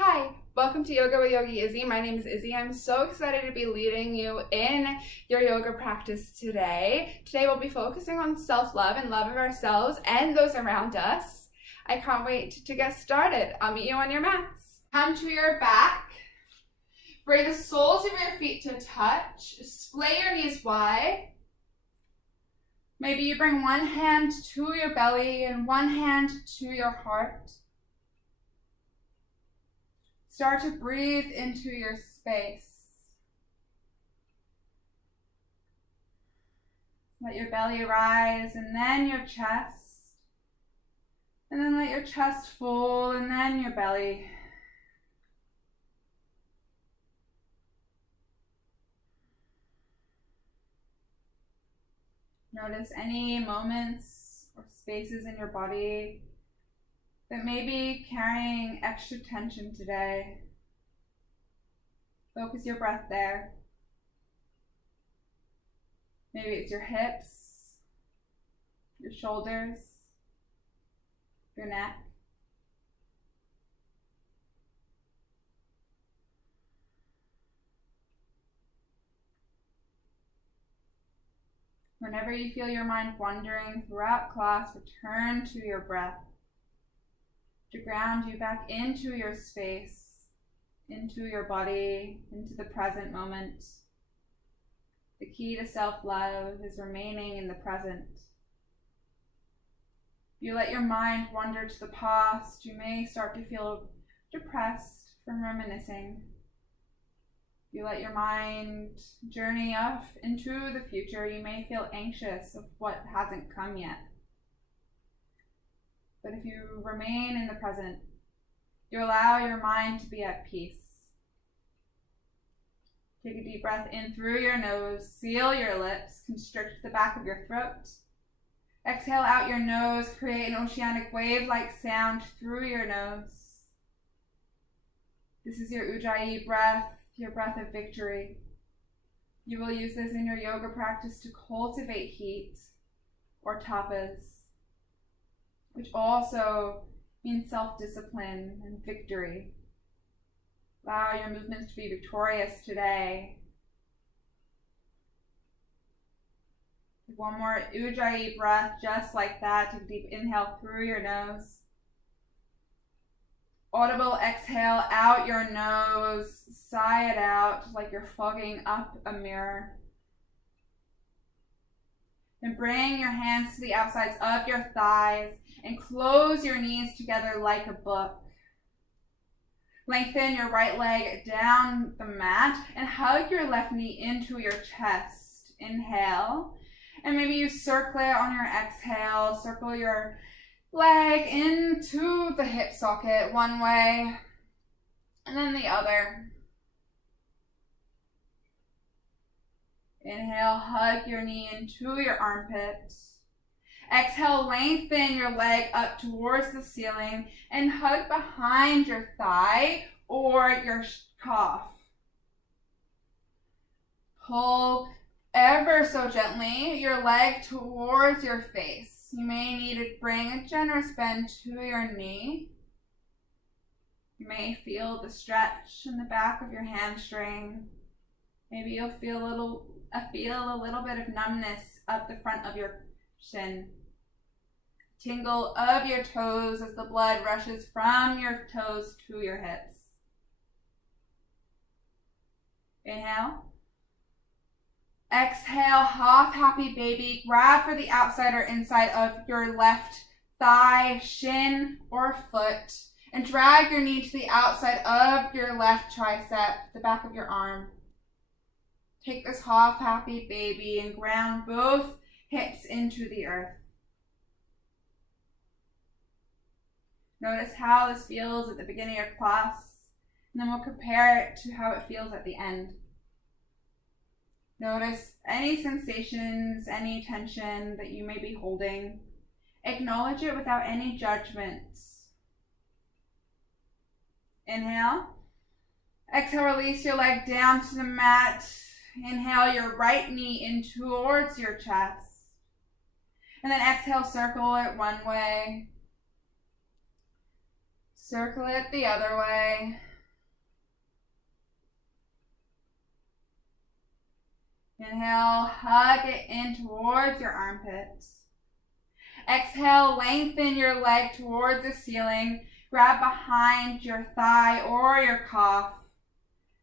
Hi, welcome to Yoga with Yogi Izzy. My name is Izzy. I'm so excited to be leading you in your yoga practice today. Today we'll be focusing on self-love and love of ourselves and those around us. I can't wait to get started. I'll meet you on your mats. Come to your back. Bring the soles of your feet to touch. Splay your knees wide. Maybe you bring one hand to your belly and one hand to your heart. Start to breathe into your space. Let your belly rise and then your chest. And then let your chest fall and then your belly. Notice any moments or spaces in your body that may be carrying extra tension today. Focus your breath there. Maybe it's your hips, your shoulders, your neck. Whenever you feel your mind wandering throughout class, return to your breath to ground you back into your space, into your body, into the present moment. The key to self-love is remaining in the present. If you let your mind wander to the past, you may start to feel depressed from reminiscing. If you let your mind journey off into the future, you may feel anxious of what hasn't come yet. But if you remain in the present, you allow your mind to be at peace. Take a deep breath in through your nose, seal your lips, constrict the back of your throat. Exhale out your nose, create an oceanic wave-like sound through your nose. This is your Ujjayi breath, your breath of victory. You will use this in your yoga practice to cultivate heat or tapas, which also means self-discipline and victory. Allow your movements to be victorious today. One more Ujjayi breath, just like that. Take a deep inhale through your nose. Audible exhale out your nose. Sigh it out like you're fogging up a mirror. Then bring your hands to the outsides of your thighs and close your knees together like a book. Lengthen your right leg down the mat and hug your left knee into your chest. Inhale. And maybe you circle it on your exhale. Circle your leg into the hip socket one way and then the other. Inhale, hug your knee into your armpit. Exhale, lengthen your leg up towards the ceiling and hug behind your thigh or your calf. Pull ever so gently your leg towards your face. You may need to bring a generous bend to your knee. You may feel the stretch in the back of your hamstring. Maybe you'll feel a little bit of numbness up the front of your shin. Tingle of your toes as the blood rushes from your toes to your hips. Inhale. Exhale, half happy baby. Grab for the outside or inside of your left thigh, shin, or foot, and drag your knee to the outside of your left tricep, the back of your arm. Take this half happy baby and ground both hips into the earth. Notice how this feels at the beginning of class, and then we'll compare it to how it feels at the end. Notice any sensations, any tension that you may be holding. Acknowledge it without any judgment. Inhale. Exhale, release your leg down to the mat. Inhale your right knee in towards your chest. And then exhale, circle it one way. Circle it the other way. Inhale, hug it in towards your armpit. Exhale, lengthen your leg towards the ceiling. Grab behind your thigh or your calf.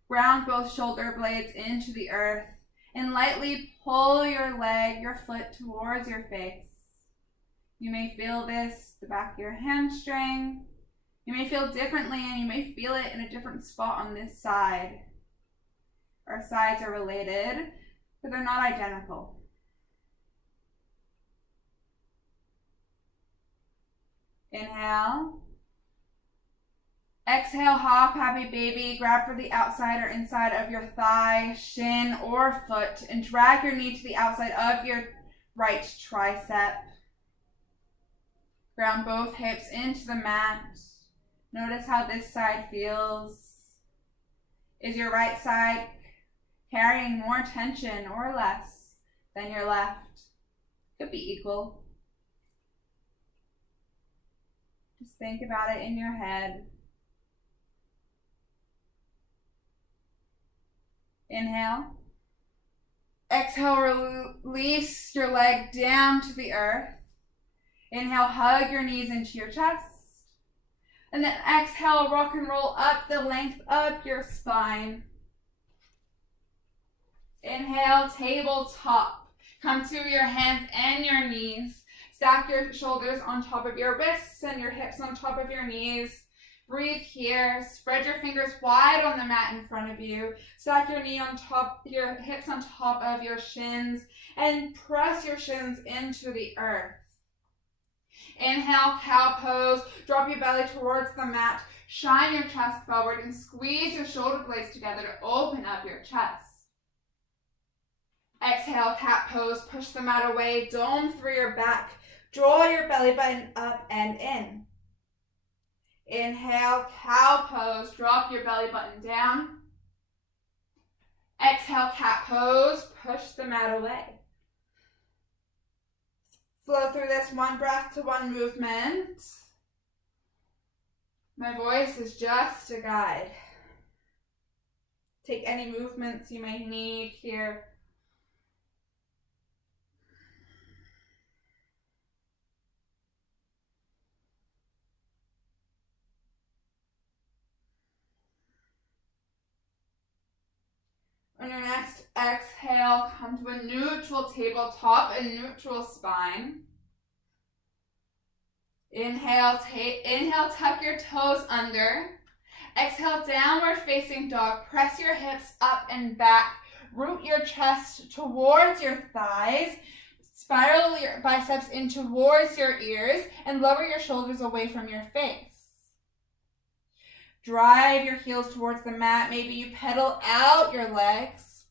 Ground both shoulder blades into the earth and lightly pull your leg, your foot towards your face. You may feel this, the back of your hamstring. You may feel differently and you may feel it in a different spot on this side. Our sides are related, but they're not identical. Inhale. Exhale, hop, happy baby. Grab for the outside or inside of your thigh, shin, or foot, and drag your knee to the outside of your right tricep. Ground both hips into the mat. Notice how this side feels. Is your right side carrying more tension or less than your left? Could be equal. Just think about it in your head. Inhale. Exhale, release your leg down to the earth. Inhale, hug your knees into your chest. And then exhale, rock and roll up the length of your spine. Inhale, tabletop. Come to your hands and your knees. Stack your shoulders on top of your wrists and your hips on top of your knees. Breathe here. Spread your fingers wide on the mat in front of you. Stack your hips on top of your shins and press your shins into the earth. Inhale, cow pose. Drop your belly towards the mat. Shine your chest forward and squeeze your shoulder blades together to open up your chest. Exhale, cat pose. Push the mat away. Dome through your back. Draw your belly button up and in. Inhale, cow pose. Drop your belly button down. Exhale, cat pose. Push the mat away. Flow through this one breath to one movement. My voice is just a guide. Take any movements you may need here. On your next exhale, come to a neutral tabletop and neutral spine. Inhale, tuck your toes under. Exhale, downward facing dog. Press your hips up and back. Root your chest towards your thighs. Spiral your biceps in towards your ears and lower your shoulders away from your face. Drive your heels towards the mat. Maybe you pedal out your legs.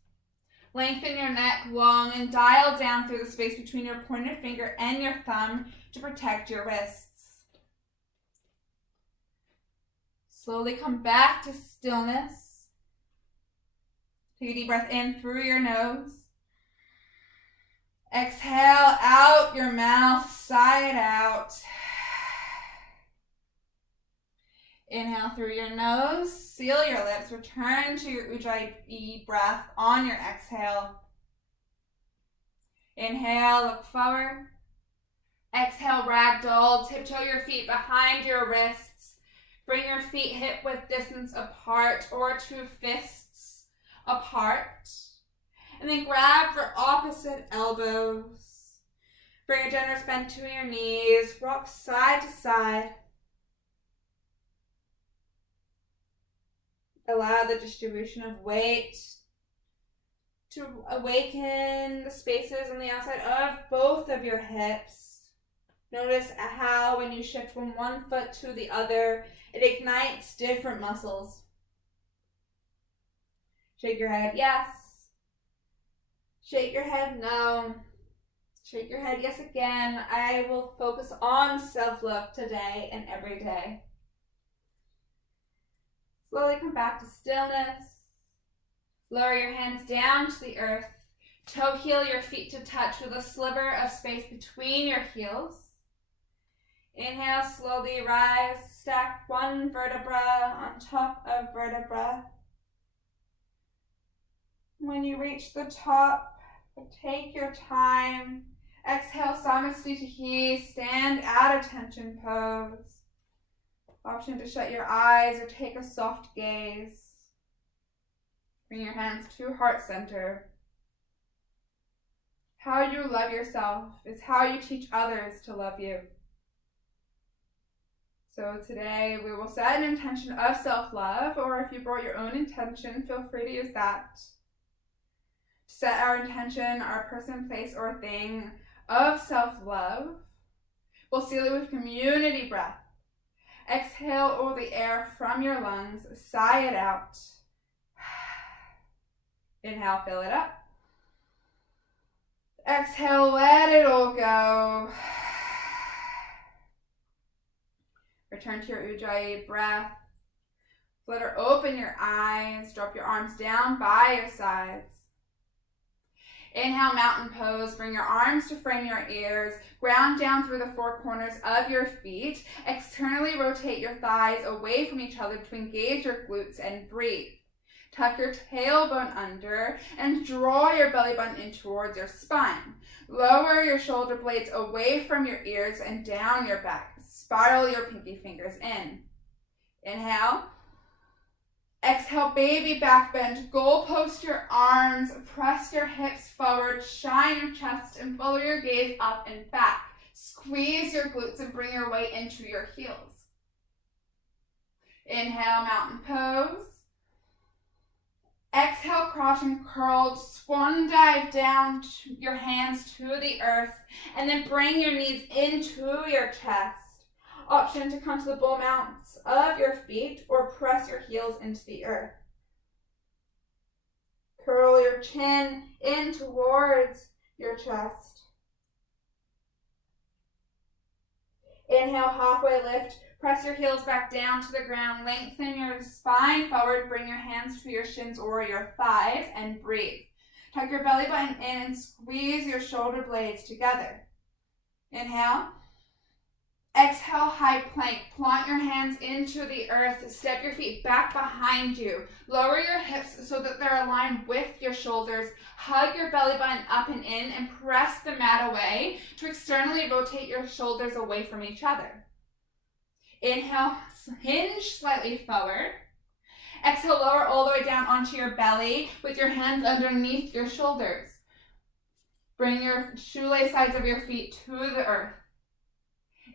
Lengthen your neck long and dial down through the space between your pointed finger and your thumb to protect your wrists. Slowly come back to stillness. Take a deep breath in through your nose. Exhale out your mouth, side out. Inhale through your nose, seal your lips, return to your Ujjayi breath on your exhale. Inhale, look forward. Exhale, ragdoll, tiptoe your feet behind your wrists. Bring your feet hip-width distance apart or 2 fists apart. And then grab for opposite elbows. Bring a generous bend to your knees, rock side to side. Allow the distribution of weight to awaken the spaces on the outside of both of your hips. Notice how when you shift from one foot to the other, it ignites different muscles. Shake your head, yes. Shake your head, no. Shake your head, yes again. I will focus on self-love today and every day. Slowly come back to stillness. Lower your hands down to the earth. Toe heel your feet to touch with a sliver of space between your heels. Inhale, slowly rise. Stack one vertebra on top of vertebra. When you reach the top, Take your time. Exhale, Samasthiti, stand at attention pose. Option to shut your eyes or take a soft gaze. Bring your hands to heart center. How you love yourself is how you teach others to love you. So today we will set an intention of self-love, or if you brought your own intention, feel free to use that. Set our intention, our person, place, or thing of self-love. We'll seal it with community breath. Exhale all the air from your lungs, sigh it out. Inhale, fill it up. Exhale, let it all go. Return to your Ujjayi breath. Flutter open your eyes. Drop your arms down by your sides. Inhale, mountain pose. Bring your arms to frame your ears. Ground down through the four corners of your feet. Externally rotate your thighs away from each other to engage your glutes and breathe. Tuck your tailbone under and draw your belly button in towards your spine. Lower your shoulder blades away from your ears and down your back. Spiral your pinky fingers in. Inhale. Exhale, baby back bend. Goal post your arms. Press your hips forward. Shine your chest and follow your gaze up and back. Squeeze your glutes and bring your weight into your heels. Inhale, mountain pose. Exhale, cross and curled, swan dive down to your hands to the earth, and then bring your knees into your chest. Option to come to the ball mounts of your feet or press your heels into the earth. Curl your chin in towards your chest. Inhale, halfway lift. Press your heels back down to the ground. Lengthen your spine forward. Bring your hands to your shins or your thighs and breathe. Tuck your belly button in and squeeze your shoulder blades together. Inhale. Exhale, high plank. Plant your hands into the earth. Step your feet back behind you. Lower your hips so that they're aligned with your shoulders. Hug your belly button up and in and press the mat away to externally rotate your shoulders away from each other. Inhale, hinge slightly forward. Exhale, lower all the way down onto your belly with your hands underneath your shoulders. Bring your shoelace sides of your feet to the earth.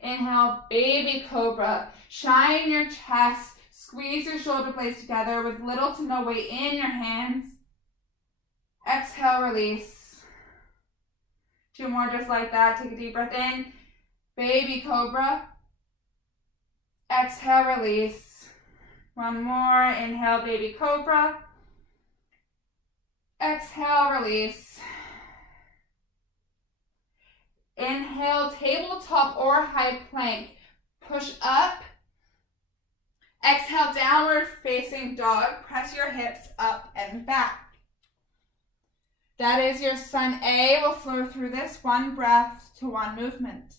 Inhale, baby cobra. Shine your chest. Squeeze your shoulder blades together with little to no weight in your hands. Exhale, release. Two more just like that. Take a deep breath in. Baby cobra. Exhale, release. One more. Inhale, baby cobra. Exhale, release. Inhale, tabletop or high plank. Push up. Exhale, downward facing dog. Press your hips up and back. That is your Sun A. We'll flow through this one breath to one movement.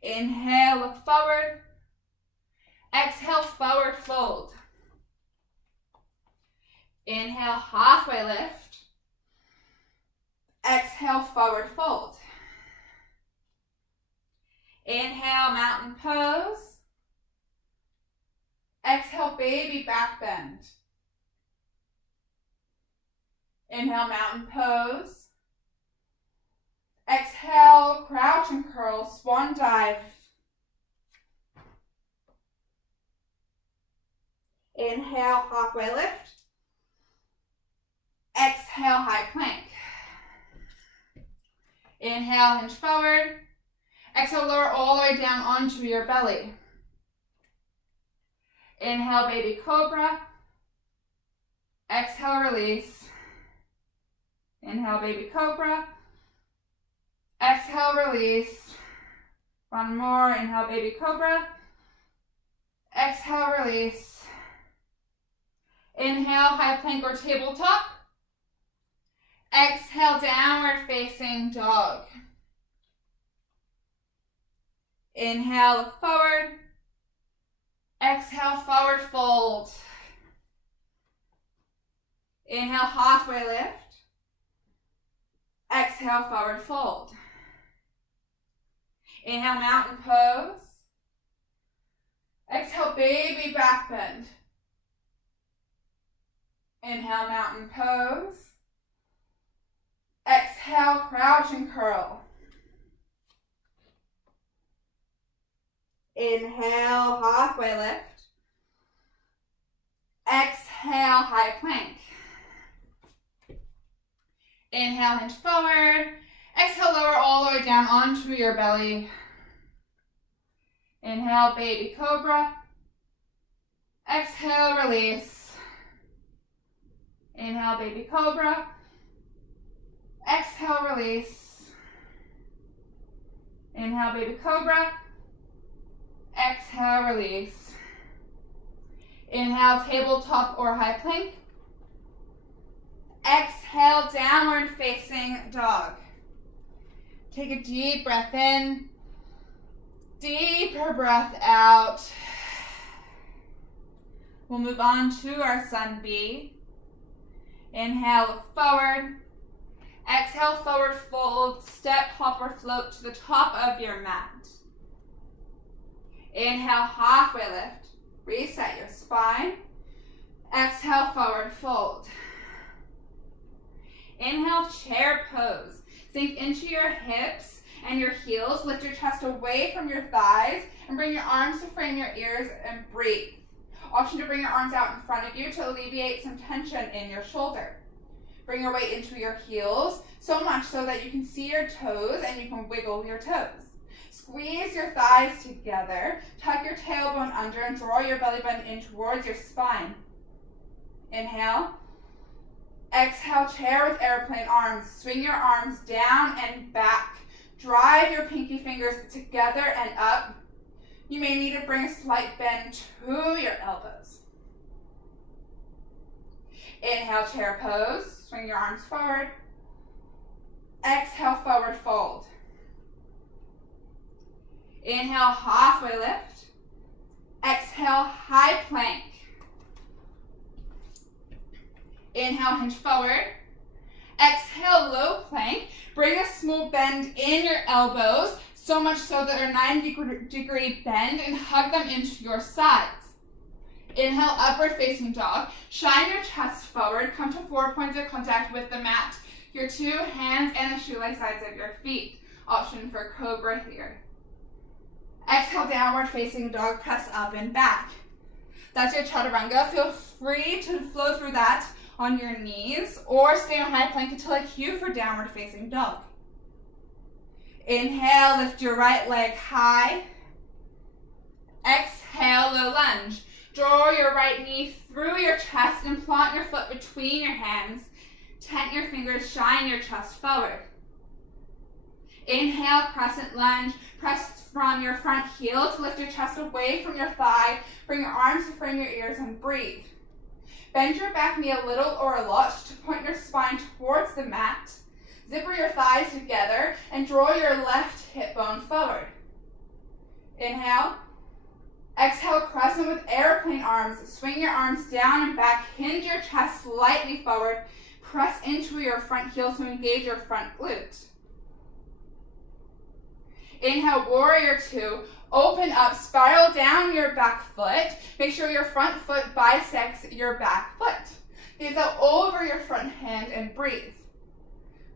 Inhale, look forward. Exhale, forward fold. Inhale, halfway lift. Exhale, forward fold. Inhale, mountain pose. Exhale, baby back bend. Inhale, mountain pose. Exhale, crouch and curl, swan dive. Inhale, halfway lift. Exhale, high plank. Inhale, hinge forward. Exhale, lower all the way down onto your belly. Inhale, baby cobra. Exhale, release. Inhale, baby cobra. Exhale, release. One more. Inhale, baby cobra. Exhale, release. Inhale, high plank or tabletop. Exhale, downward facing dog. Inhale, look forward. Exhale, forward fold. Inhale, halfway lift. Exhale, forward fold. Inhale, mountain pose. Exhale, baby back bend. Inhale, mountain pose. Exhale, crouch and curl. Inhale, halfway lift. Exhale, high plank. Inhale, hinge forward. Exhale, lower all the way down onto your belly. Inhale, baby cobra. Exhale, release. Inhale, baby cobra. Exhale, release. Inhale, baby cobra. Exhale, release. Inhale, tabletop or high plank. Exhale, downward facing dog. Take a deep breath in. Deeper breath out. We'll move on to our sun B. Inhale, look forward. Exhale, forward fold, step, hop, or float to the top of your mat. Inhale, halfway lift. Reset your spine. Exhale, forward fold. Inhale, chair pose. Sink into your hips and your heels. Lift your chest away from your thighs and bring your arms to frame your ears and breathe. Option to bring your arms out in front of you to alleviate some tension in your shoulder. Bring your weight into your heels, so much so that you can see your toes and you can wiggle your toes. Squeeze your thighs together, tuck your tailbone under and draw your belly button in towards your spine. Inhale. Exhale, chair with airplane arms. Swing your arms down and back. Drive your pinky fingers together and up. You may need to bring a slight bend to your elbows. Inhale, chair pose. Swing your arms forward. Exhale, forward fold. Inhale, halfway lift. Exhale, high plank. Inhale, hinge forward. Exhale, low plank. Bring a small bend in your elbows, so much so that they're 90-degree bend, and hug them into your sides. Inhale, upward facing dog. Shine your chest forward. Come to 4 points of contact with the mat. Your 2 hands and the shoelace sides of your feet. Option for cobra here. Exhale, downward facing dog. Press up and back. That's your chaturanga. Feel free to flow through that on your knees or stay on high plank until I cue for downward facing dog. Inhale, lift your right leg high. Exhale, low lunge. Draw your right knee through your chest and plant your foot between your hands. Tent your fingers, shine your chest forward. Inhale, crescent lunge. Press from your front heel to lift your chest away from your thigh. Bring your arms to frame your ears and breathe. Bend your back knee a little or a lot to point your spine towards the mat. Zipper your thighs together and draw your left hip bone forward. Inhale. Exhale, crescent with airplane arms. Swing your arms down and back. Hinge your chest slightly forward. Press into your front heel to engage your front glute. Inhale, warrior 2. Open up, spiral down your back foot. Make sure your front foot bisects your back foot. Gaze out over your front hand and breathe.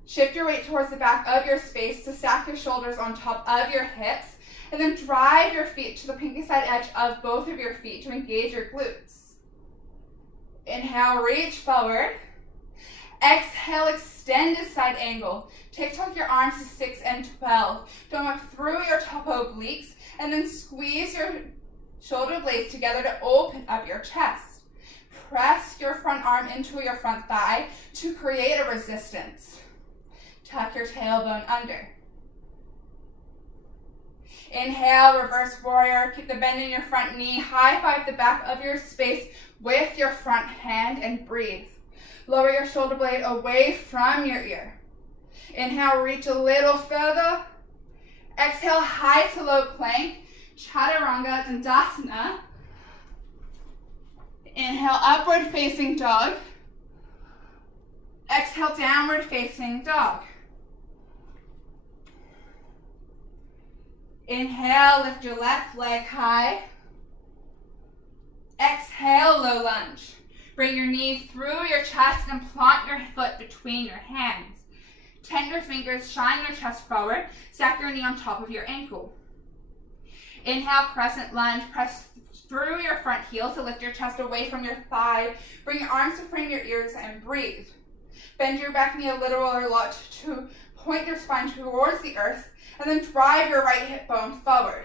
Shift your weight towards the back of your space to stack your shoulders on top of your hips. And then drive your feet to the pinky side edge of both of your feet to engage your glutes. Inhale, reach forward. Exhale, extended side angle. TikTok your arms to 6 and 12. Don't up through your top obliques and then squeeze your shoulder blades together to open up your chest. Press your front arm into your front thigh to create a resistance. Tuck your tailbone under. Inhale, reverse warrior. Keep the bend in your front knee. High five the back of your space with your front hand and breathe. Lower your shoulder blade away from your ear. Inhale, reach a little further. Exhale, high to low plank. Chaturanga Dandasana. Inhale, upward facing dog. Exhale, downward facing dog. Inhale, lift your left leg high. Exhale, low lunge. Bring your knee through your chest and plant your foot between your hands. Tender fingers shine your chest forward. Stack your knee on top of your ankle. Inhale, crescent lunge. Press through your front heel to lift your chest away from your thigh. Bring your arms to frame your ears and breathe. Bend your back knee a little or lot to point your spine towards the earth, and then drive your right hip bone forward.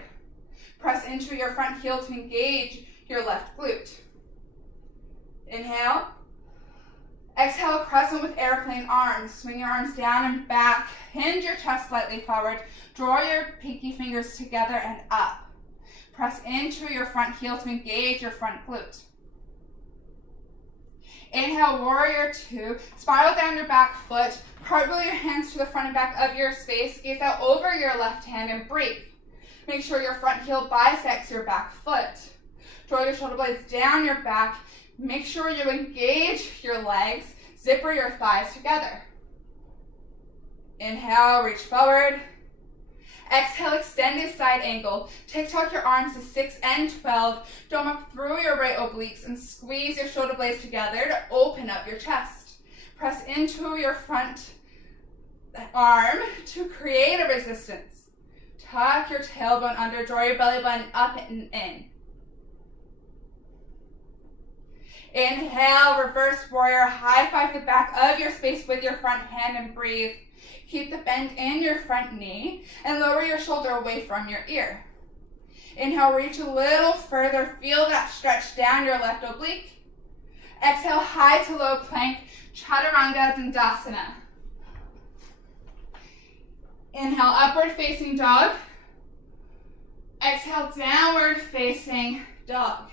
Press into your front heel to engage your left glute. Inhale. Exhale, crescent with airplane arms. Swing your arms down and back. Hinge your chest slightly forward. Draw your pinky fingers together and up. Press into your front heel to engage your front glute. Inhale, warrior two. Spiral down your back foot. Cartwheel your hands to the front and back of your space. Gaze out over your left hand and breathe. Make sure your front heel bisects your back foot. Draw your shoulder blades down your back. Make sure you engage your legs. Zipper your thighs together. Inhale, reach forward. Exhale, extend this side angle. TikTok your arms to 6 and 12. Dome up through your right obliques and squeeze your shoulder blades together to open up your chest. Press into your front arm to create a resistance. Tuck your tailbone under, draw your belly button up and in. Inhale, reverse warrior. High five the back of your space with your front hand and breathe. Keep the bend in your front knee and lower your shoulder away from your ear. Inhale, reach a little further. Feel that stretch down your left oblique. Exhale, high to low plank, chaturanga dandasana. Inhale, upward facing dog. Exhale, downward facing dog.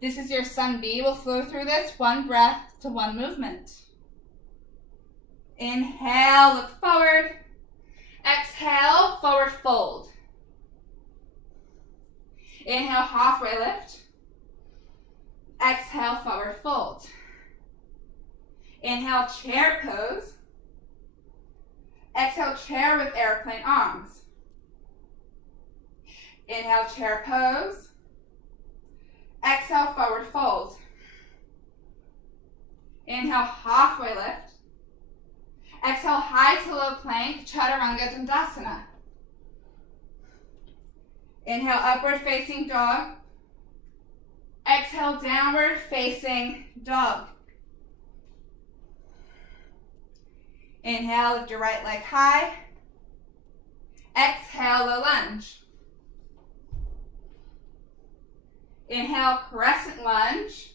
This is your sun B. We'll flow through this one breath to one movement. Inhale, look forward. Exhale, forward fold. Inhale, halfway lift. Exhale, forward fold. Inhale, chair pose. Exhale, chair with airplane arms. Inhale, chair pose. Exhale, forward fold. Inhale, halfway lift. Exhale, high to low plank, chaturanga dandasana. Inhale, upward facing dog. Exhale, downward facing dog. Inhale, lift your right leg high. Exhale, low lunge. Inhale, crescent lunge.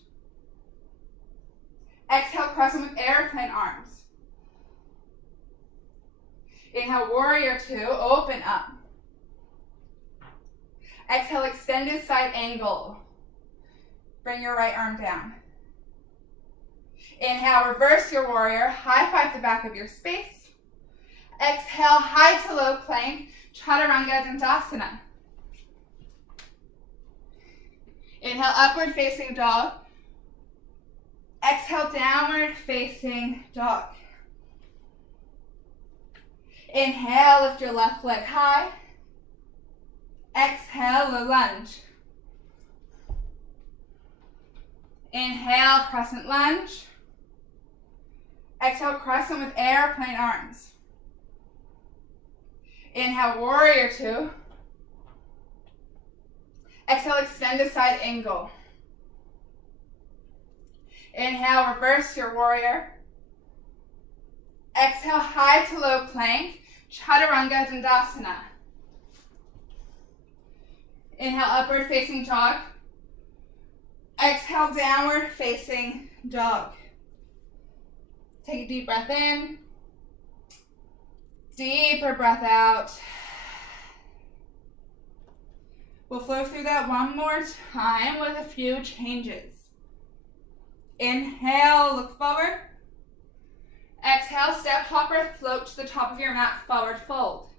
Exhale, crescent with airplane arms. Inhale, warrior two, open up. Exhale, extended side angle. Bring your right arm down. Inhale, reverse your warrior, high five the back of your space. Exhale, high to low plank, chaturanga dandasana. Inhale, upward facing dog. Exhale, downward facing dog. Inhale, lift your left leg high. Exhale, low lunge. Inhale, crescent lunge. Exhale, crescent with airplane arms. Inhale, warrior two. Exhale, extend to side angle. Inhale, reverse your warrior. Exhale, high to low plank, chaturanga dandasana. Inhale, upward facing dog. Exhale, downward facing dog. Take a deep breath in. Deeper breath out. We'll flow through that one more time with a few changes. Inhale, look forward. Exhale, step hopper, float to the top of your mat, forward fold.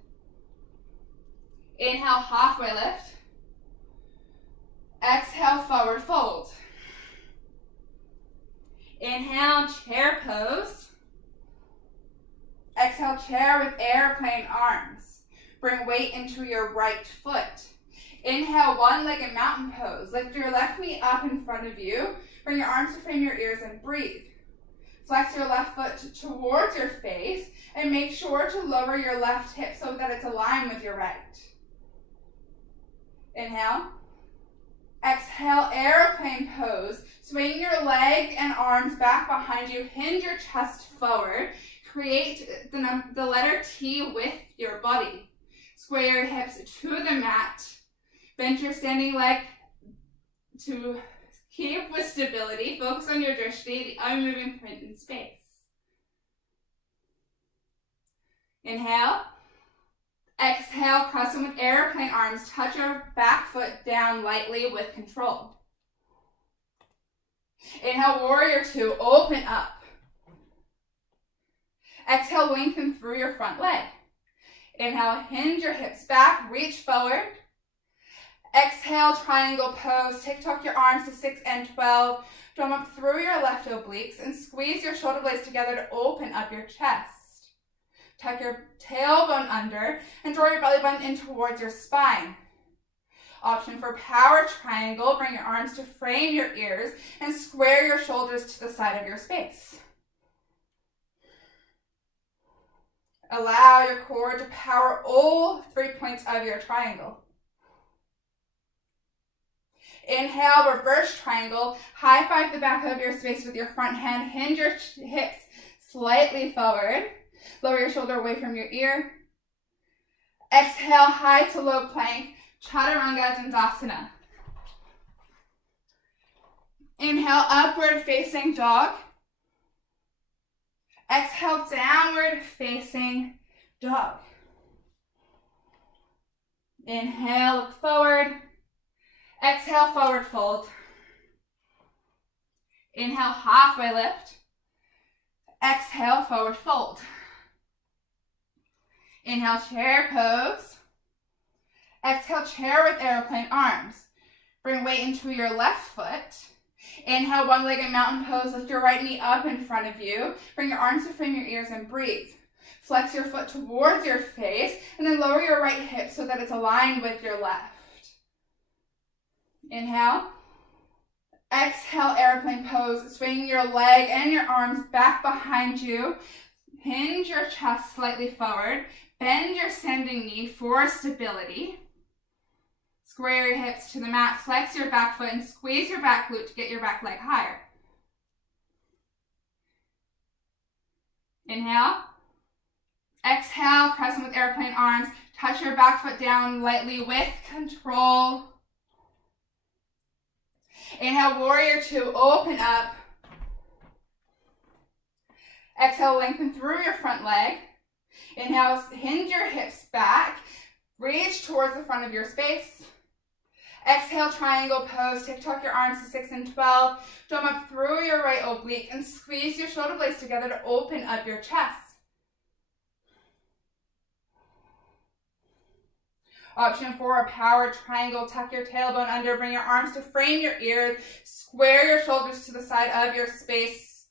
Inhale, halfway lift. Exhale, forward fold. Inhale, chair pose. Exhale, chair with airplane arms. Bring weight into your right foot. Inhale, one-legged mountain pose. Lift your left knee up in front of you. Bring your arms to frame your ears and breathe. Flex your left foot towards your face and make sure to lower your left hip so that it's aligned with your right. Inhale. Exhale, airplane pose. Swing your legs and arms back behind you. Hinge your chest forward. Create the letter T with your body. Square your hips to the mat. Bend your standing leg to keep with stability. Focus on your drishti, the unmoving point in space. Inhale. Exhale, cross them with airplane arms. Touch your back foot down lightly with control. Inhale, warrior two, open up. Exhale, lengthen through your front leg. Inhale, hinge your hips back, reach forward. Exhale, triangle pose. Tuck your arms to 6 and 12. Drum up through your left obliques and squeeze your shoulder blades together to open up your chest. Tuck your tailbone under and draw your belly button in towards your spine. Option for power triangle. Bring your arms to frame your ears and square your shoulders to the side of your space. Allow your core to power all 3 points of your triangle. Inhale, reverse triangle. High five the back of your space with your front hand. Hinge your hips slightly forward. Lower your shoulder away from your ear. Exhale, high to low plank. Chaturanga Dandasana. Inhale, upward facing dog. Exhale, downward facing dog. Inhale, look forward. Exhale, forward fold. Inhale, halfway lift. Exhale, forward fold. Inhale, chair pose. Exhale, chair with airplane arms. Bring weight into your left foot. Inhale, one-legged mountain pose. Lift your right knee up in front of you. Bring your arms to frame your ears and breathe. Flex your foot towards your face and then lower your right hip so that it's aligned with your left. Inhale. Exhale, airplane pose. Swing your leg and your arms back behind you. Hinge your chest slightly forward. Bend your standing knee for stability. Square your hips to the mat. Flex your back foot and squeeze your back glute to get your back leg higher. Inhale. Exhale, crescent with airplane arms. Touch your back foot down lightly with control. Inhale, warrior two, open up. Exhale, lengthen through your front leg. Inhale, hinge your hips back. Reach towards the front of your space. Exhale, triangle pose. Tuck your arms to 6 and 12. Drum up through your right oblique and squeeze your shoulder blades together to open up your chest. Option 4, a power triangle. Tuck your tailbone under. Bring your arms to frame your ears. Square your shoulders to the side of your space.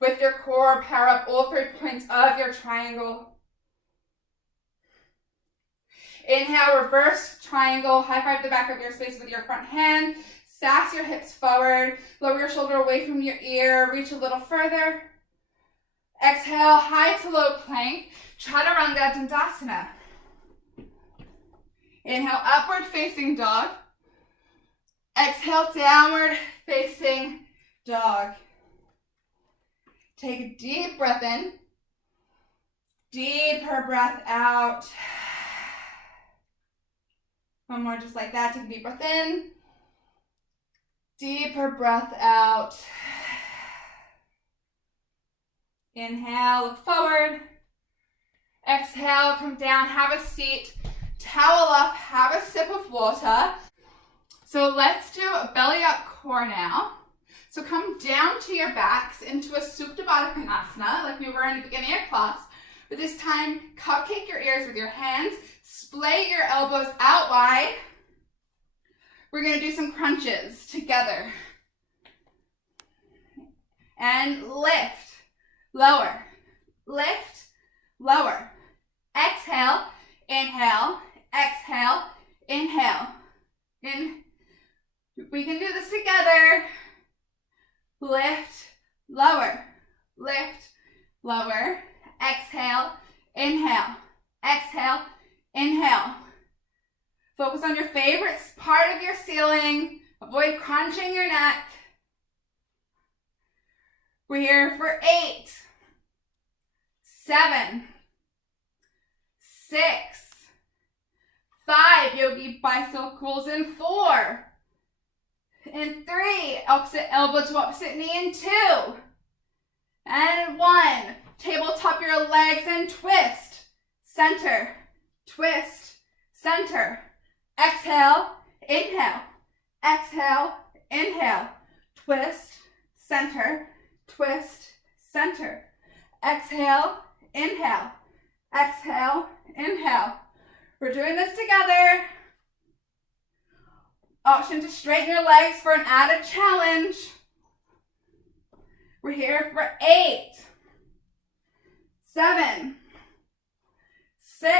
With your core, power up all 3 points of your triangle. Inhale, reverse triangle. High five the back of your space with your front hand. Sass your hips forward. Lower your shoulder away from your ear. Reach a little further. Exhale, high to low plank. Chaturanga Dandasana. Inhale, upward facing dog. Exhale, downward facing dog. Take a deep breath in. Deeper breath out. One more just like that. Take a deep breath in. Deeper breath out. Inhale, look forward. Exhale, come down, have a seat. Towel up, have a sip of water. So let's do a belly up core now. So come down to your backs into a Supta Baddha Konasana like we were in the beginning of class. But this time, cupcake your ears with your hands. Splay your elbows out wide. We're going to do some crunches together. And lift, lower, lift, lower. Exhale, inhale, exhale, inhale. We can do this together. Lift, lower, lift, lower. Exhale, inhale, exhale, inhale. Focus on your favorite part of your ceiling. Avoid crunching your neck. We're here for 8, 7, 6, 5, yogi bicycles in 4, in 3, opposite elbow to opposite knee in 2, and 1, tabletop your legs and twist, center, twist, center, exhale, inhale, exhale, inhale, twist, center, twist, center, exhale, inhale, exhale, inhale. We're doing this together. Option to straighten your legs for an added challenge. We're here for 8, 7, 6,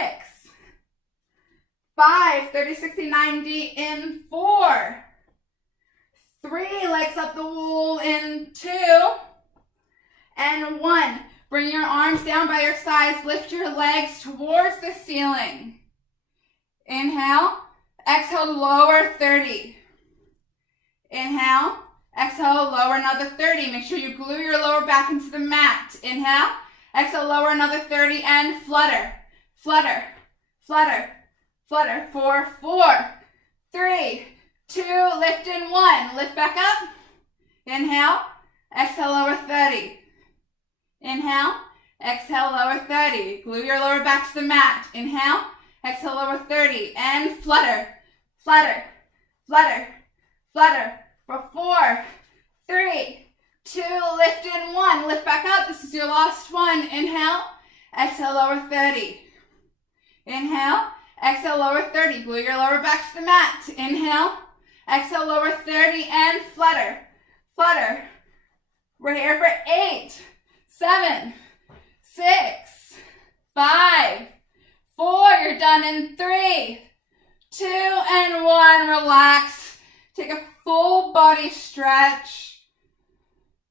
5, 30, 60, 90 in 4, 3, legs up the wall in 2, and 1. Bring your arms down by your sides. Lift your legs towards the ceiling. Inhale. Exhale, lower 30. Inhale. Exhale, lower another 30. Make sure you glue your lower back into the mat. Inhale. Exhale, lower another 30 and flutter. Flutter. Flutter. Flutter. 4, 4, 3, 2, lift in 1. Lift back up. Inhale. Exhale, lower 30. Inhale, exhale, lower 30. Glue your lower back to the mat. Inhale, exhale, lower 30. And flutter, flutter, flutter, flutter. For 4, 3, 2, lift in 1. Lift back up. This is your last one. Inhale, exhale, lower 30. Inhale, exhale, lower 30. Glue your lower back to the mat. Inhale, exhale, lower 30. And flutter, flutter. We're here for 8, 7, 6, 5, 4, you're done in 3, 2, and 1, relax. Take a full body stretch.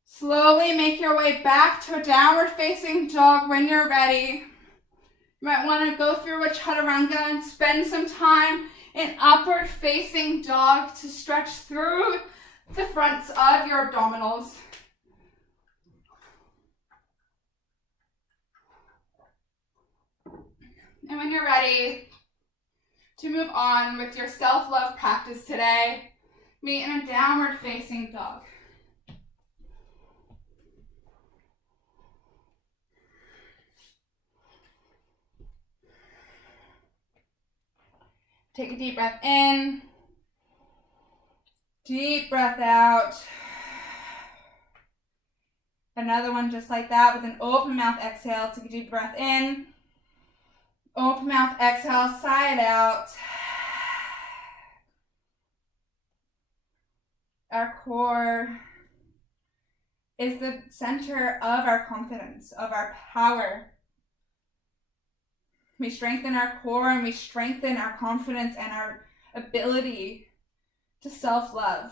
Slowly make your way back to a downward facing dog when you're ready. You might want to go through a chaturanga and spend some time in upward facing dog to stretch through the fronts of your abdominals. And when you're ready to move on with your self-love practice today, meet in a downward facing dog. Take a deep breath in, deep breath out. Another one just like that with an open mouth exhale. Take a deep breath in. Open mouth, exhale, sigh it out. Our core is the center of our confidence, of our power. We strengthen our core and we strengthen our confidence and our ability to self-love.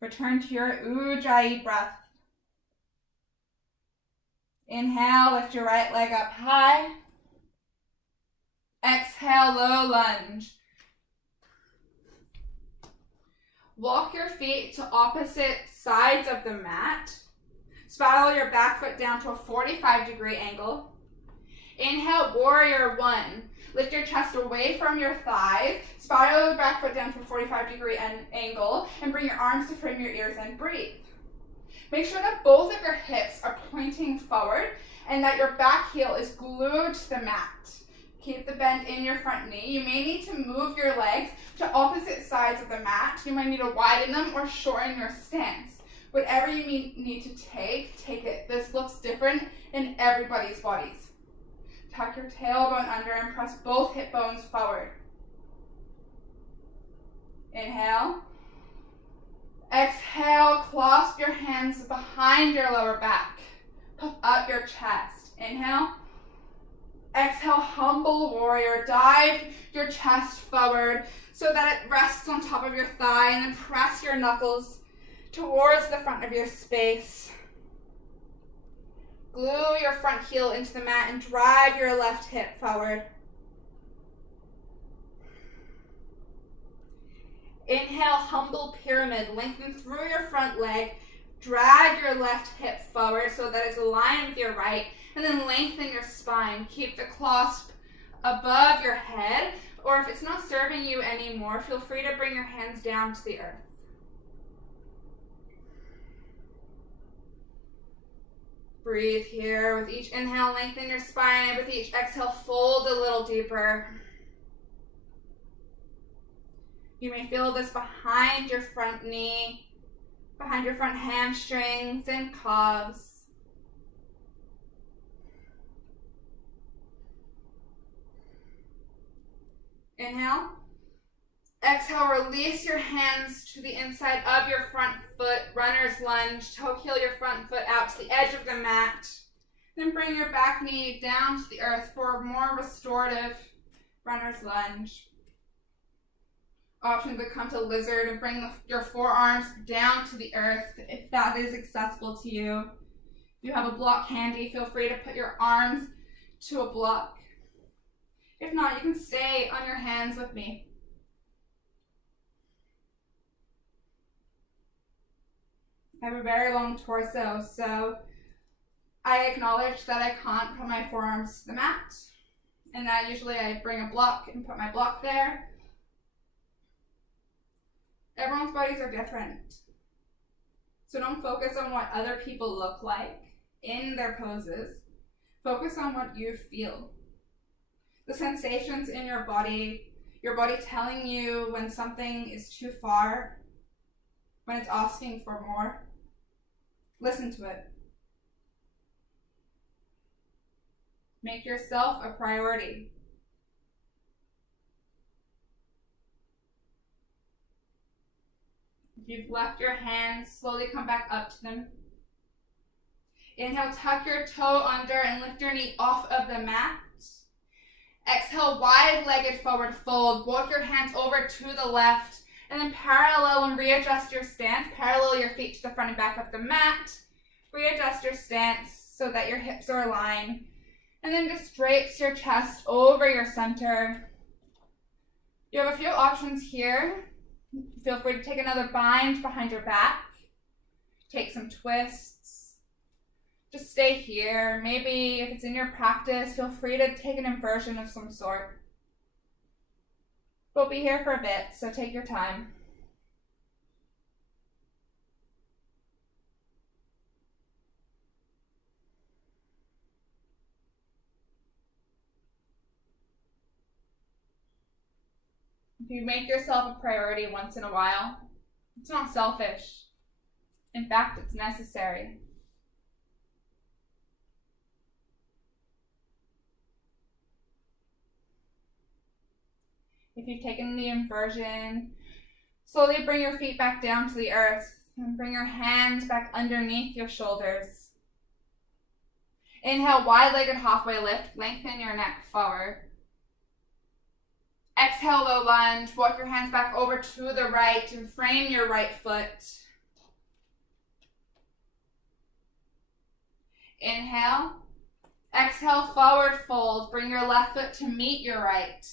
Return to your Ujjayi breath. Inhale, lift your right leg up high. Exhale, low lunge. Walk your feet to opposite sides of the mat. Spiral your back foot down to a 45-degree angle. Inhale, warrior 1. Lift your chest away from your thighs. Spiral your back foot down to a 45-degree angle and bring your arms to frame your ears and breathe. Make sure that both of your hips are pointing forward and that your back heel is glued to the mat. Keep the bend in your front knee. You may need to move your legs to opposite sides of the mat. You might need to widen them or shorten your stance. Whatever you need to take it. This looks different in everybody's bodies. Tuck your tailbone under and press both hip bones forward. Inhale. Exhale, clasp your hands behind your lower back. Puff up your chest. Inhale. Exhale, humble warrior. Dive your chest forward so that it rests on top of your thigh, and then press your knuckles towards the front of your space. Glue your front heel into the mat and drive your left hip forward. Inhale, humble pyramid. Lengthen through your front leg. Drag your left hip forward so that it's aligned with your right, and then lengthen your spine. Keep the clasp above your head, or if it's not serving you anymore, feel free to bring your hands down to the earth. Breathe here. With each inhale, lengthen your spine. With each exhale, fold a little deeper. You may feel this behind your front knee, behind your front hamstrings and calves. Inhale. Exhale, release your hands to the inside of your front foot, runner's lunge. Toe heel your front foot out to the edge of the mat. Then bring your back knee down to the earth for a more restorative runner's lunge. Option to come to lizard and bring your forearms down to the earth if that is accessible to you. If you have a block handy, feel free to put your arms to a block. If not, you can stay on your hands with me. I have a very long torso, so I acknowledge that I can't put my forearms to the mat, and that usually I bring a block and put my block there. Everyone's bodies are different, so don't focus on what other people look like in their poses. Focus on what you feel. The sensations in your body telling you when something is too far, when it's asking for more. Listen to it. Make yourself a priority. If you've left your hands, slowly come back up to them. Inhale, tuck your toe under and lift your knee off of the mat. Exhale, wide-legged forward fold. Walk your hands over to the left, and then parallel and readjust your stance. Parallel your feet to the front and back of the mat. Readjust your stance so that your hips are aligned. And then just drapes your chest over your center. You have a few options here. Feel free to take another bind behind your back. Take some twists. Just stay here. Maybe if it's in your practice, feel free to take an inversion of some sort. We'll be here for a bit, so take your time. If you make yourself a priority once in a while, it's not selfish. In fact, it's necessary. If you've taken the inversion, slowly bring your feet back down to the earth and bring your hands back underneath your shoulders. Inhale, wide-legged halfway lift, lengthen your neck forward. Exhale, low lunge, walk your hands back over to the right and frame your right foot. Inhale. Exhale, forward fold, bring your left foot to meet your right.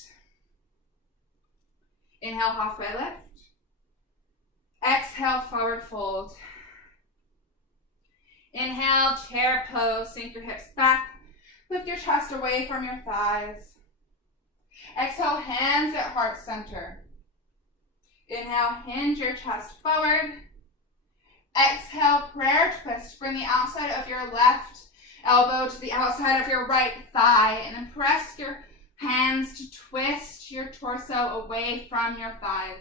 Inhale, halfway lift. Exhale, forward fold. Inhale, chair pose, sink your hips back. Lift your chest away from your thighs. Exhale, hands at heart center. Inhale, hinge your chest forward. Exhale, prayer twist. Bring the outside of your left elbow to the outside of your right thigh, and then press your hands to twist your torso away from your thighs.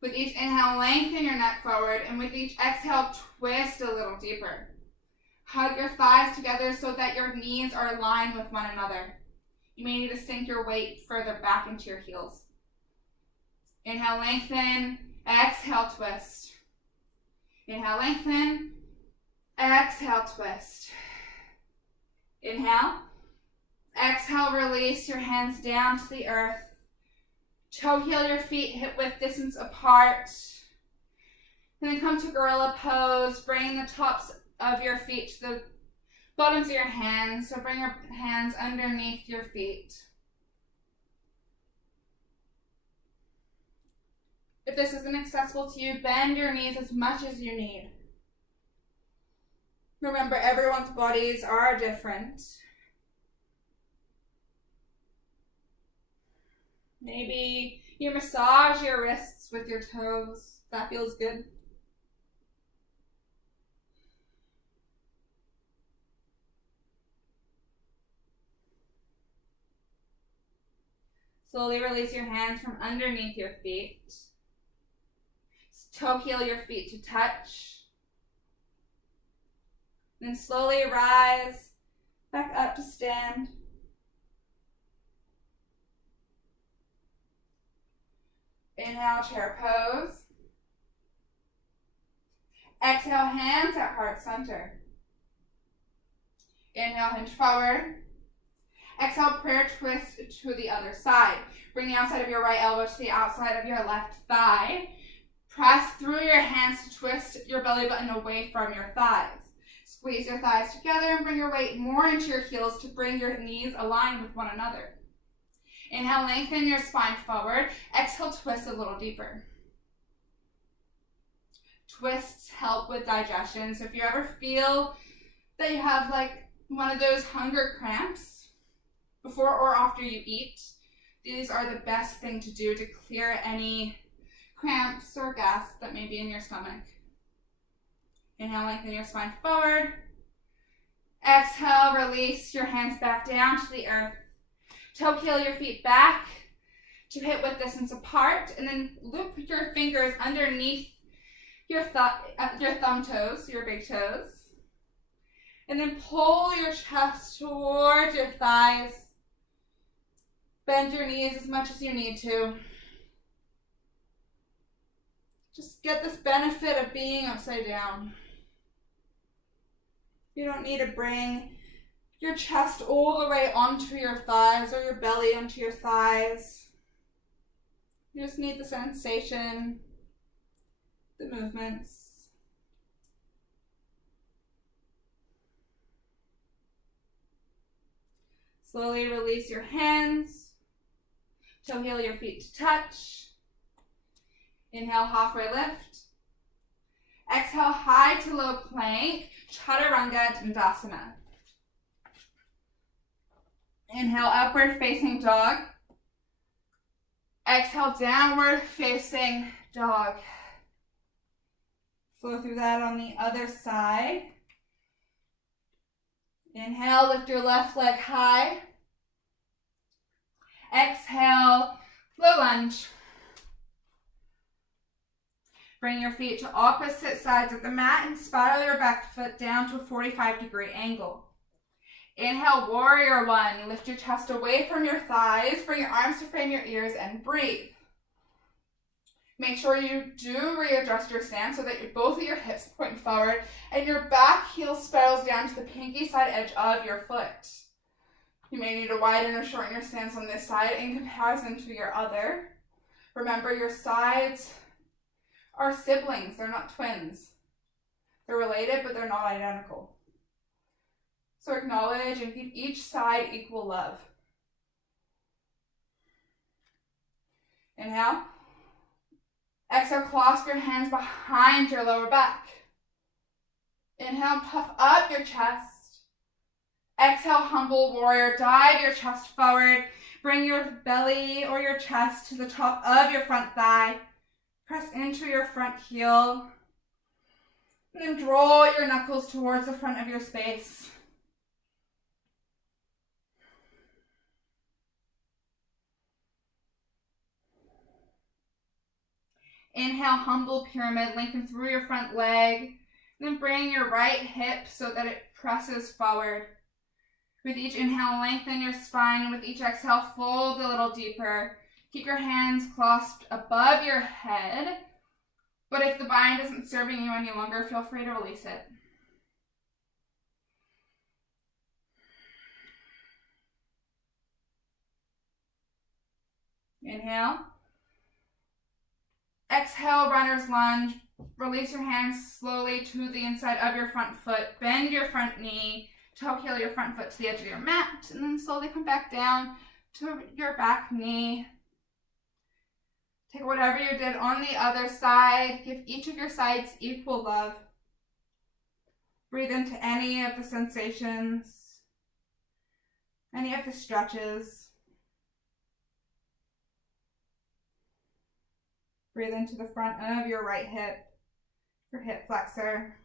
With each inhale, lengthen your neck forward, and with each exhale, twist a little deeper. Hug your thighs together so that your knees are aligned with one another. You may need to sink your weight further back into your heels. Inhale, lengthen. Exhale, twist. Inhale, lengthen. Exhale, twist. Inhale. Exhale, release your hands down to the earth. Toe heel your feet hip width distance apart. And then come to gorilla pose. Bring the tops of your feet to the bottoms of your hands. So bring your hands underneath your feet. If this isn't accessible to you, bend your knees as much as you need. Remember, everyone's bodies are different. Maybe you massage your wrists with your toes. That feels good. Slowly release your hands from underneath your feet. Toe heel your feet to touch. Then slowly rise back up to stand. Inhale, chair pose. Exhale, hands at heart center. Inhale, hinge forward. Exhale, prayer twist to the other side. Bring the outside of your right elbow to the outside of your left thigh. Press through your hands to twist your belly button away from your thighs. Squeeze your thighs together and bring your weight more into your heels to bring your knees aligned with one another. Inhale, lengthen your spine forward. Exhale, twist a little deeper. Twists help with digestion. So if you ever feel that you have like one of those hunger cramps before or after you eat, these are the best thing to do to clear any cramps or gas that may be in your stomach. Inhale, lengthen your spine forward. Exhale, release your hands back down to the earth. Toe heel your feet back to hip width distance apart, and then loop your fingers underneath your thumb toes, your big toes. And then pull your chest towards your thighs. Bend your knees as much as you need to. Just get this benefit of being upside down. You don't need to bring your chest all the way onto your thighs or your belly onto your thighs. You just need the sensation, the movements. Slowly release your hands. Toe heel your feet to touch. Inhale, halfway lift. Exhale, high to low plank, Chaturanga Dandasana. Inhale, upward facing dog. Exhale, downward facing dog. Flow through that on the other side. Inhale, lift your left leg high. Exhale, low lunge. Bring your feet to opposite sides of the mat and spiral your back foot down to a 45-degree angle. Inhale, warrior one. Lift your chest away from your thighs. Bring your arms to frame your ears and breathe. Make sure you do readjust your stance so that both of your hips point forward and your back heel spirals down to the pinky side edge of your foot. You may need to widen or shorten your stance on this side in comparison to your other. Remember, your sides are siblings. They're not twins. They're related, but they're not identical. So acknowledge and give each side equal love. Inhale. Exhale, clasp your hands behind your lower back. Inhale, puff up your chest. Exhale, humble warrior. Dive your chest forward. Bring your belly or your chest to the top of your front thigh. Press into your front heel. And then draw your knuckles towards the front of your space. Inhale, humble pyramid, lengthen through your front leg. Then bring your right hip so that it presses forward. With each inhale, lengthen your spine. And with each exhale, fold a little deeper. Keep your hands clasped above your head. But if the bind isn't serving you any longer, feel free to release it. Inhale. Exhale, runner's lunge. Release your hands slowly to the inside of your front foot. Bend your front knee. Toe heel your front foot to the edge of your mat. And then slowly come back down to your back knee. Take whatever you did on the other side. Give each of your sides equal love. Breathe into any of the sensations, any of the stretches. Breathe into the front of your right hip, your hip flexor.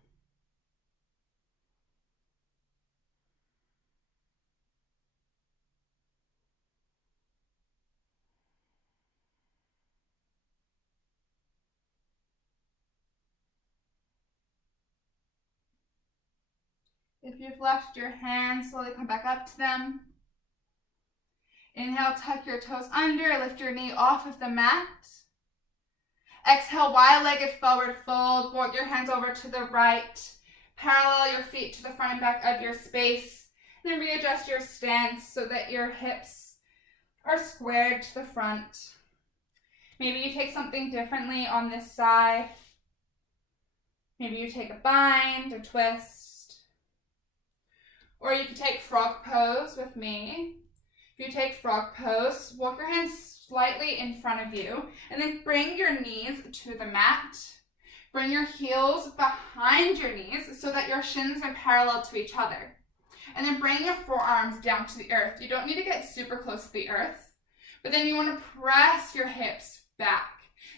If you've left your hands, slowly come back up to them. Inhale, tuck your toes under, lift your knee off of the mat. Exhale, wide-legged forward fold. Walk your hands over to the right. Parallel your feet to the front and back of your space. And then readjust your stance so that your hips are squared to the front. Maybe you take something differently on this side. Maybe you take a bind, a twist. Or you can take frog pose with me. If you take frog pose, walk your hands slightly in front of you and then bring your knees to the mat. Bring your heels behind your knees so that your shins are parallel to each other. And then bring your forearms down to the earth. You don't need to get super close to the earth, but then you want to press your hips back.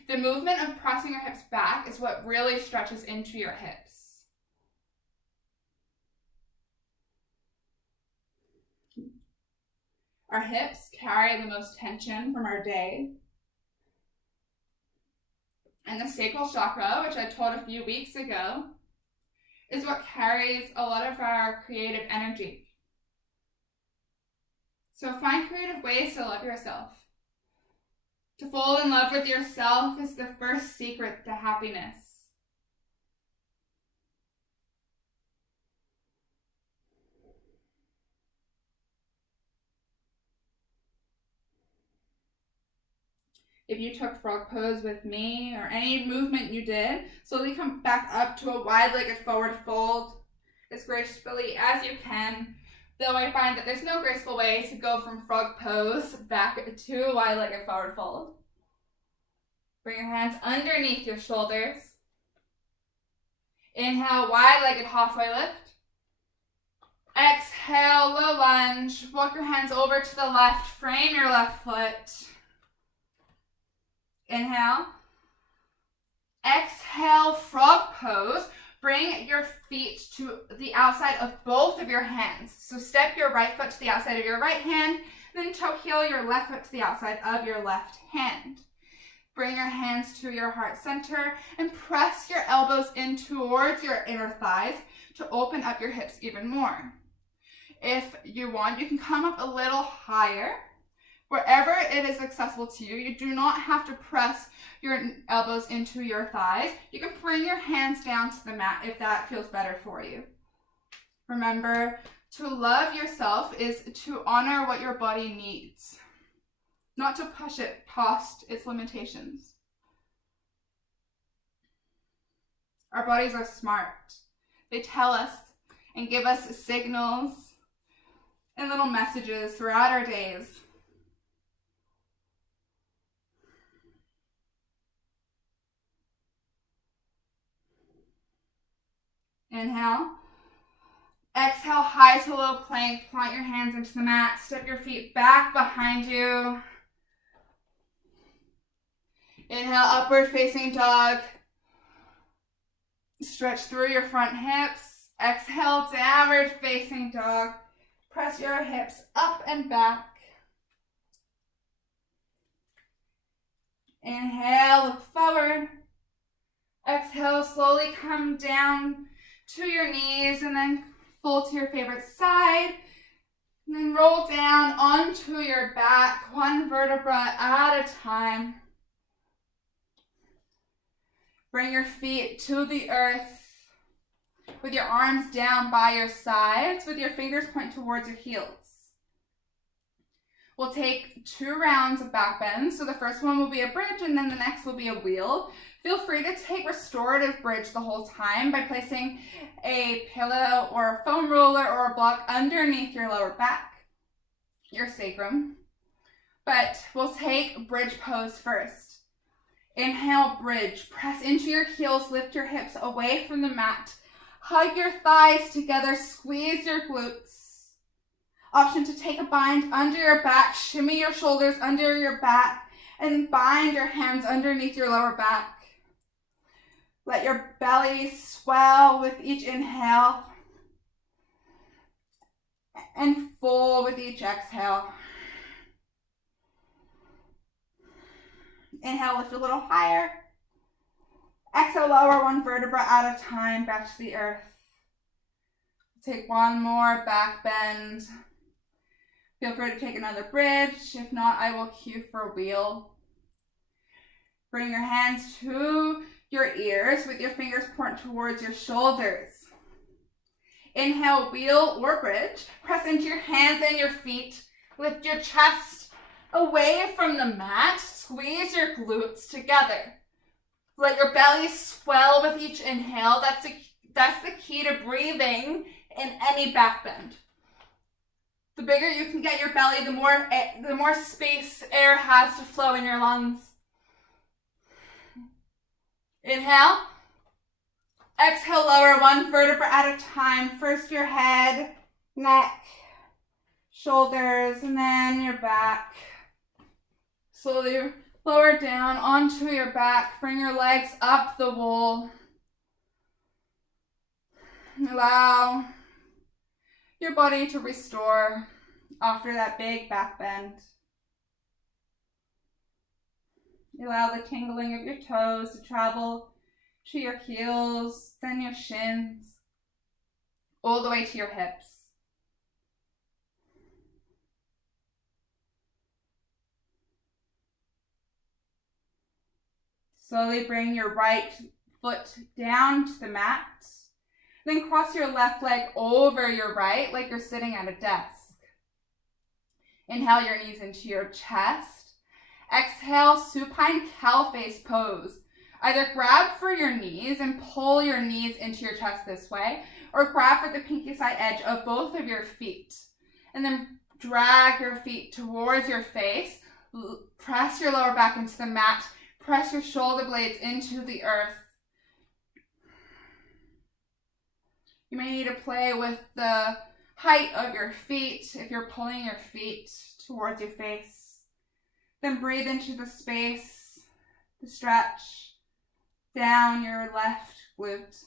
The movement of pressing your hips back is what really stretches into your hips. Our hips carry the most tension from our day. And the sacral chakra, which I taught a few weeks ago, is what carries a lot of our creative energy. So find creative ways to love yourself. To fall in love with yourself is the first secret to happiness. If you took frog pose with me or any movement you did, slowly come back up to a wide-legged forward fold as gracefully as you can. Though I find that there's no graceful way to go from frog pose back to a wide-legged forward fold. Bring your hands underneath your shoulders. Inhale, wide-legged halfway lift. Exhale, low lunge. Walk your hands over to the left. Frame your left foot. Inhale. Exhale, frog pose. Bring your feet to the outside of both of your hands. So step your right foot to the outside of your right hand, then toe heel your left foot to the outside of your left hand. Bring your hands to your heart center and press your elbows in towards your inner thighs to open up your hips even more. If you want, you can come up a little higher. Wherever it is accessible to you, you do not have to press your elbows into your thighs. You can bring your hands down to the mat if that feels better for you. Remember, to love yourself is to honor what your body needs, not to push it past its limitations. Our bodies are smart. They tell us and give us signals and little messages throughout our days. Inhale. Exhale, high to low plank. Plant your hands into the mat. Step your feet back behind you. Inhale, upward facing dog. Stretch through your front hips. Exhale, downward facing dog. Press your hips up and back. Inhale, look forward. Exhale, slowly come down to your knees and then fold to your favorite side. And then roll down onto your back, one vertebra at a time. Bring your feet to the earth with your arms down by your sides, with your fingers point towards your heels. We'll take 2 rounds of back bends. So the first one will be a bridge and then the next will be a wheel. Feel free to take restorative bridge the whole time by placing a pillow or a foam roller or a block underneath your lower back, your sacrum. But we'll take bridge pose first. Inhale, bridge. Press into your heels, lift your hips away from the mat. Hug your thighs together, squeeze your glutes. Option to take a bind under your back, shimmy your shoulders under your back, and bind your hands underneath your lower back. Let your belly swell with each inhale and full with each exhale. Inhale, lift a little higher. Exhale, lower 1 vertebra at a time back to the earth. Take 1 more back bend. Feel free to take another bridge. If not, I will cue for a wheel. Bring your hands to your ears with your fingers pointed towards your shoulders. Inhale, wheel or bridge. Press into your hands and your feet. Lift your chest away from the mat. Squeeze your glutes together. Let your belly swell with each inhale. That's the key to breathing in any back bend. The bigger you can get your belly, the more space air has to flow in your lungs. Inhale. Exhale, lower 1 vertebra at a time. First your head, neck, shoulders, and then your back. Slowly lower down onto your back. Bring your legs up the wall. Allow your body to restore after that big back bend. Allow the tingling of your toes to travel to your heels, then your shins, all the way to your hips. Slowly bring your right foot down to the mat. Then cross your left leg over your right like you're sitting at a desk. Inhale your knees into your chest. Exhale, supine cow face pose. Either grab for your knees and pull your knees into your chest this way, or grab for the pinky side edge of both of your feet. And then drag your feet towards your face. Press your lower back into the mat. Press your shoulder blades into the earth. You may need to play with the height of your feet if you're pulling your feet towards your face. Then breathe into the space, the stretch down your left glute.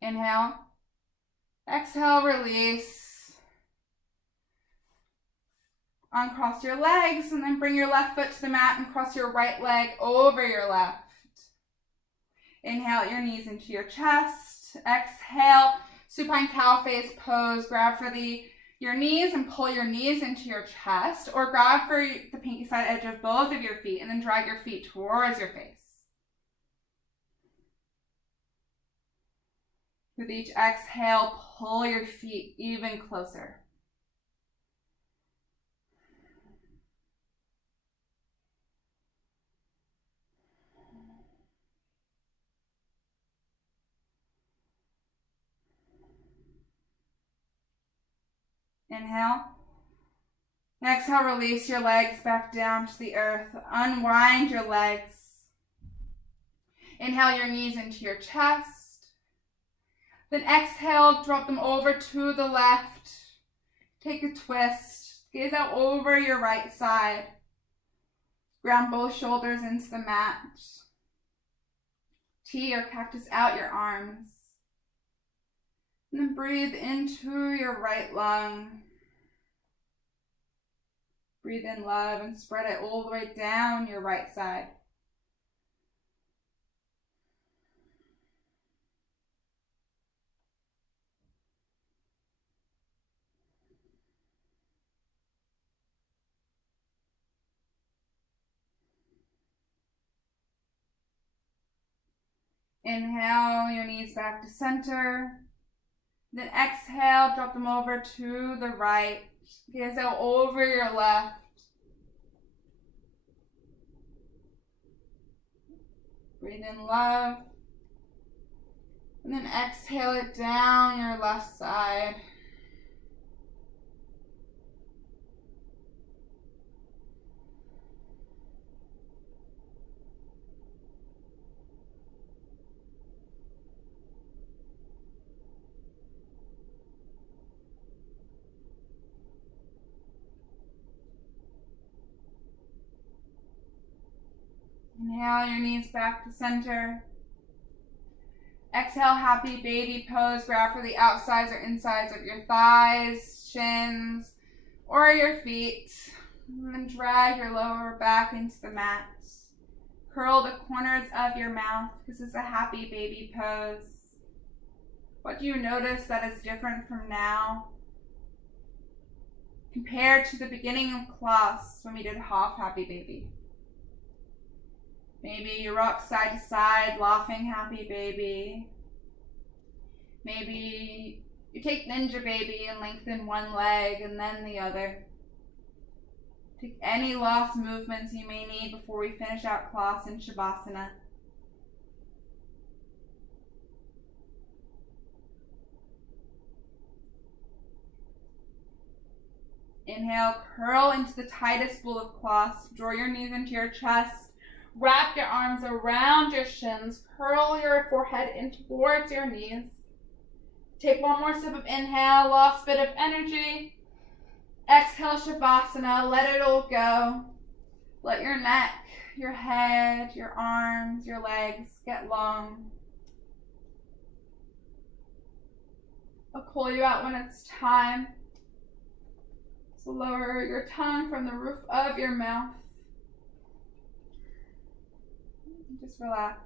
Inhale. Exhale, release. Uncross your legs and then bring your left foot to the mat and cross your right leg over your left. Inhale your knees into your chest. Exhale, supine cow face pose. Grab for your knees and pull your knees into your chest, or grab for the pinky side edge of both of your feet and then drag your feet towards your face. With each exhale, pull your feet even closer. Inhale. Exhale, release your legs back down to the earth. Unwind your legs. Inhale your knees into your chest. Then exhale, drop them over to the left. Take a twist. Gaze out over your right side. Ground both shoulders into the mat. T or cactus out your arms. And then breathe into your right lung. Breathe in love and spread it all the way down your right side. Inhale your knees back to center. Then exhale, drop them over to the right. Gaze out over your left. Breathe in love. And then exhale it down your left side. Inhale your knees back to center. Exhale, happy baby pose. Grab for the outsides or insides of your thighs, shins, or your feet. And then drag your lower back into the mat. Curl the corners of your mouth. This is a happy baby pose. What do you notice that is different from now compared to the beginning of class when we did half happy baby? Maybe you rock side to side, laughing happy baby. Maybe you take ninja baby and lengthen one leg and then the other. Take any lost movements you may need before we finish out class in Shavasana. Inhale, curl into the tightest ball of clasp. Draw your knees into your chest. Wrap your arms around your shins. Curl your forehead in towards your knees. Take one more sip of inhale, last bit of energy. Exhale, Shavasana, let it all go. Let your neck, your head, your arms, your legs get long. I'll call you out when it's time. So lower your tongue from the roof of your mouth. Just relax.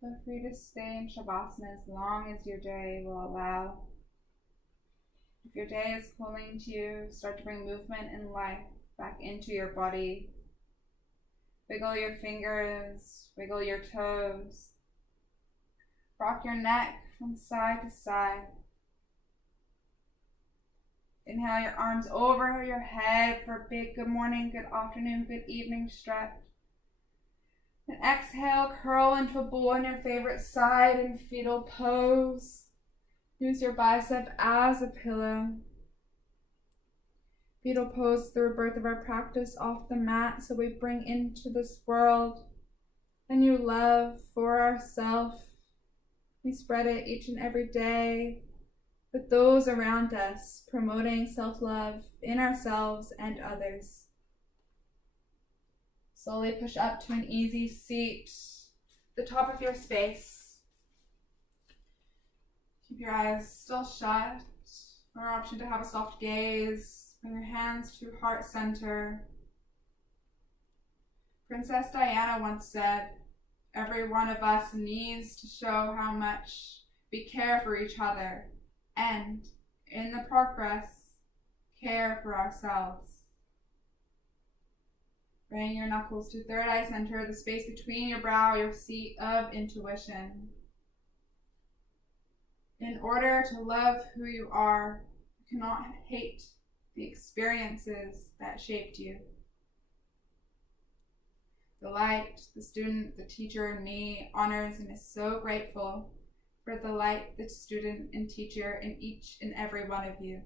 Feel free to stay in Shavasana as long as your day will allow. If your day is calling to you, start to bring movement and life back into your body. Wiggle your fingers, wiggle your toes. Rock your neck from side to side. Inhale your arms over your head for a big good morning, good afternoon, good evening stretch. And exhale, curl into a ball on your favorite side in fetal pose. Use your bicep as a pillow. Fetal pose is the rebirth of our practice off the mat, so we bring into this world a new love for ourselves. We spread it each and every day with those around us, promoting self-love in ourselves and others. Slowly push up to an easy seat, the top of your space. Keep your eyes still shut, or option to have a soft gaze. Bring your hands to heart center. Princess Diana once said, "Every one of us needs to show how much we care for each other and in the progress, care for ourselves. Bring your knuckles to third eye center, the space between your brow, your seat of intuition. In order to love who you are, you cannot hate the experiences that shaped you. The light, the student, the teacher, and me honors and is so grateful for the light, the student, and teacher in each and every one of you.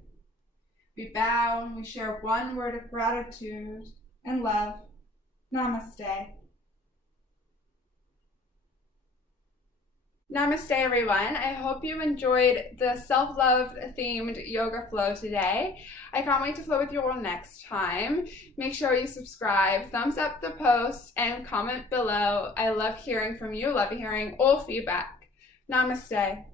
We bow and we share one word of gratitude and love. Namaste. Namaste, everyone. I hope you enjoyed the self-love themed yoga flow today. I can't wait to flow with you all next time. Make sure you subscribe, thumbs up the post, and comment below. I love hearing from you, love hearing all feedback. Namaste.